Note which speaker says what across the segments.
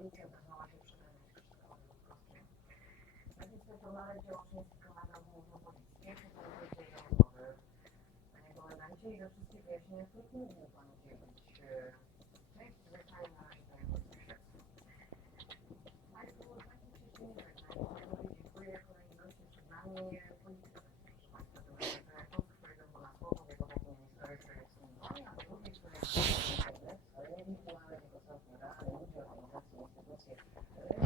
Speaker 1: policja uznała, że przebrany jest krzyżowym kostrem. A więc na to małe dziewczyny sprowadza mu w obowiązki, chyba będzie ją Jego nadzieje do wszystkich wyjaśnień, które nie mogą dzielić.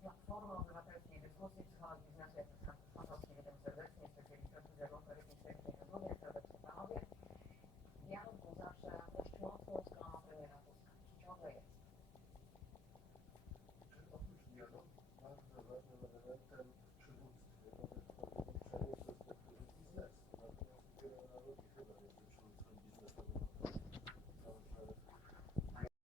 Speaker 1: Platformy Obywatelskiej, Dyskusji Psychologii Biznesu,